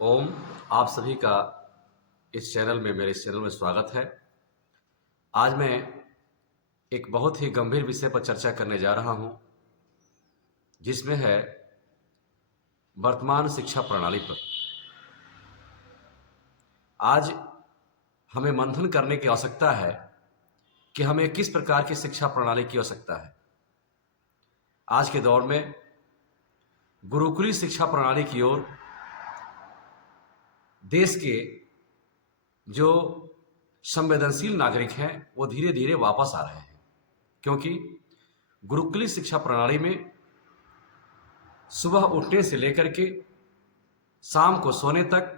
ओम, आप सभी का इस चैनल में मेरे इस चैनल में स्वागत है। आज मैं एक बहुत ही गंभीर विषय पर चर्चा करने जा रहा हूं, जिसमें है वर्तमान शिक्षा प्रणाली पर। आज हमें मंथन करने की आवश्यकता है कि हमें किस प्रकार की शिक्षा प्रणाली की आवश्यकता है। आज के दौर में गुरुकुली शिक्षा प्रणाली की ओर देश के जो संवेदनशील नागरिक हैं वो धीरे धीरे वापस आ रहे हैं, क्योंकि गुरुकुली शिक्षा प्रणाली में सुबह उठने से लेकर के शाम को सोने तक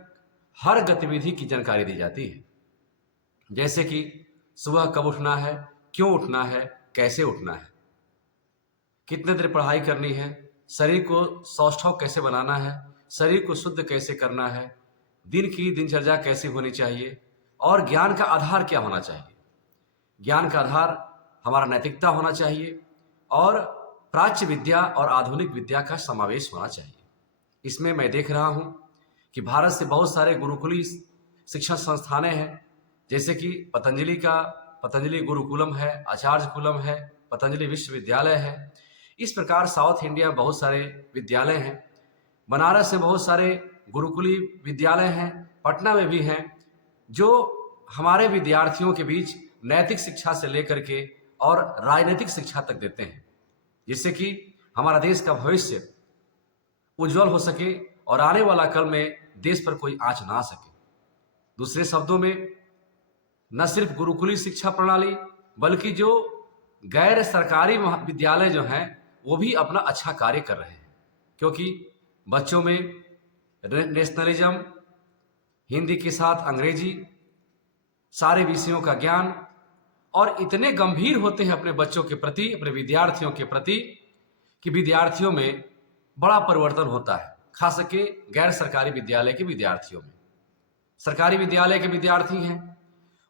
हर गतिविधि की जानकारी दी जाती है। जैसे कि सुबह कब उठना है, क्यों उठना है, कैसे उठना है, कितने देर पढ़ाई करनी है, शरीर को सौष्ठव कैसे बनाना है, शरीर को शुद्ध कैसे करना है, दिन की दिनचर्या कैसी होनी चाहिए और ज्ञान का आधार क्या होना चाहिए। ज्ञान का आधार हमारा नैतिकता होना चाहिए और प्राच्य विद्या और आधुनिक विद्या का समावेश होना चाहिए। इसमें मैं देख रहा हूं कि भारत से बहुत सारे गुरुकुली शिक्षण संस्थानें हैं, जैसे कि पतंजलि गुरुकुलम है, आचार्य कुलम है, पतंजलि विश्वविद्यालय है। इस प्रकार साउथ इंडिया में बहुत सारे विद्यालय हैं। बनारस में बहुत सारे गुरुकुली विद्यालय हैं, पटना में भी हैं, जो हमारे विद्यार्थियों के बीच नैतिक शिक्षा से लेकर के और राजनीतिक शिक्षा तक देते हैं, जिससे कि हमारा देश का भविष्य उज्जवल हो सके और आने वाला कल में देश पर कोई आंच ना आ सके। दूसरे शब्दों में, न सिर्फ गुरुकुली शिक्षा प्रणाली बल्कि जो गैर सरकारी विद्यालय जो हैं वो भी अपना अच्छा कार्य कर रहे हैं, क्योंकि बच्चों में नेशनलिज्म, हिंदी के साथ अंग्रेजी, सारे विषयों का ज्ञान और इतने गंभीर होते हैं अपने बच्चों के प्रति, अपने विद्यार्थियों के प्रति, कि विद्यार्थियों में बड़ा परिवर्तन होता है, खास करके गैर सरकारी विद्यालय के विद्यार्थियों में। सरकारी विद्यालय के विद्यार्थी हैं,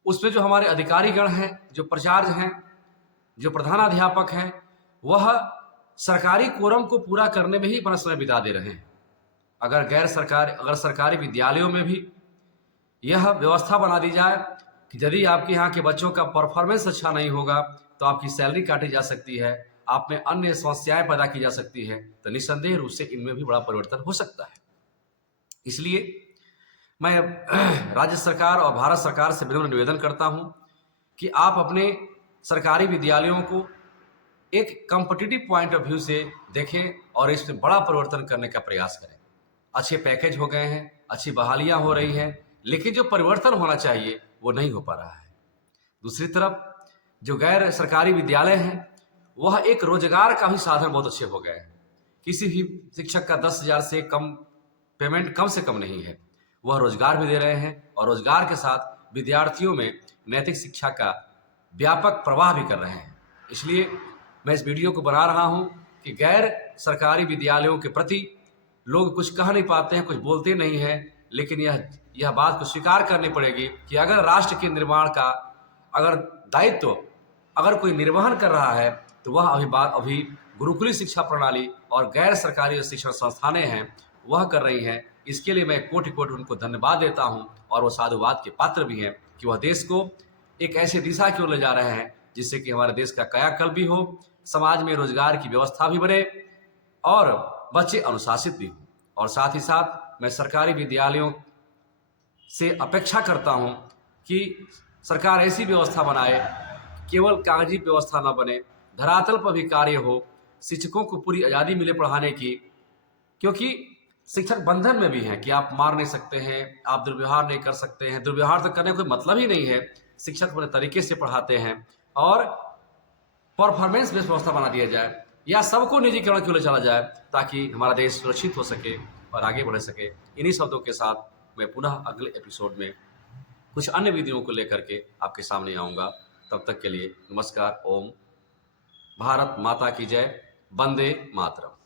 उसमें जो हमारे अधिकारीगण हैं, जो प्राचार्य हैं, जो प्रधानाध्यापक हैं, वह सरकारी कोरम को पूरा करने में ही अपना समय बिता दे रहे हैं। अगर सरकारी विद्यालयों में भी यह व्यवस्था बना दी जाए कि यदि आपके यहाँ के बच्चों का परफॉर्मेंस अच्छा नहीं होगा तो आपकी सैलरी काटी जा सकती है, आप में अन्य समस्याएं पैदा की जा सकती है, तो निस्संदेह रूप से इनमें भी बड़ा परिवर्तन हो सकता है। इसलिए मैं राज्य सरकार और भारत सरकार से विनम्र निवेदन करता हूं कि आप अपने सरकारी विद्यालयों को एक कॉम्पिटिटिव पॉइंट ऑफ व्यू से देखें और इसमें बड़ा परिवर्तन करने का प्रयास करें। अच्छे पैकेज हो गए हैं, अच्छी बहालियां हो रही हैं, लेकिन जो परिवर्तन होना चाहिए वो नहीं हो पा रहा है। दूसरी तरफ जो गैर सरकारी विद्यालय हैं वह एक रोजगार का भी साधन बहुत अच्छे हो गए हैं। किसी भी शिक्षक का 10,000 से कम पेमेंट कम से कम नहीं है, वह रोजगार भी दे रहे हैं और रोजगार के साथ विद्यार्थियों में नैतिक शिक्षा का व्यापक प्रवाह भी कर रहे हैं। इसलिए मैं इस वीडियो को बना रहा हूं कि गैर सरकारी विद्यालयों के प्रति लोग कुछ कह नहीं पाते हैं, कुछ बोलते नहीं हैं, लेकिन यह बात को स्वीकार करनी पड़ेगी कि अगर राष्ट्र के निर्माण का अगर दायित्व अगर कोई निर्वहन कर रहा है तो वह अभी गुरुकुली शिक्षा प्रणाली और गैर सरकारी शिक्षण संस्थानें हैं वह कर रही हैं। इसके लिए मैं कोटि कोटि उनको धन्यवाद देता हूं और वो साधुवाद के पात्र भी हैं कि वह देश को एक ऐसे दिशा की ओर ले जा रहे हैं जिससे कि हमारे देश का कायाकल्प भी हो, समाज में रोजगार की व्यवस्था भी बने और बच्चे अनुशासित भी हों। और साथ ही साथ मैं सरकारी विद्यालयों से अपेक्षा करता हूं कि सरकार ऐसी व्यवस्था बनाए, केवल कागजी व्यवस्था न बने, धरातल पर भी कार्य हो, शिक्षकों को पूरी आज़ादी मिले पढ़ाने की, क्योंकि शिक्षक बंधन में भी हैं कि आप मार नहीं सकते हैं, आप दुर्व्यवहार नहीं कर सकते हैं। दुर्व्यवहार तो करने का कोई मतलब ही नहीं है। शिक्षक अपने तरीके से पढ़ाते हैं और परफॉर्मेंस बेस्ड व्यवस्था बना दिया जाए या सबको निजीकरण क्यों ले चला जाए ताकि हमारा देश सुरक्षित हो सके और आगे बढ़ सके। इन्हीं शब्दों के साथ मैं पुनः अगले एपिसोड में कुछ अन्य वीडियो को लेकर के आपके सामने आऊँगा। तब तक के लिए नमस्कार। ओम। भारत माता की जय। वंदे मातरम।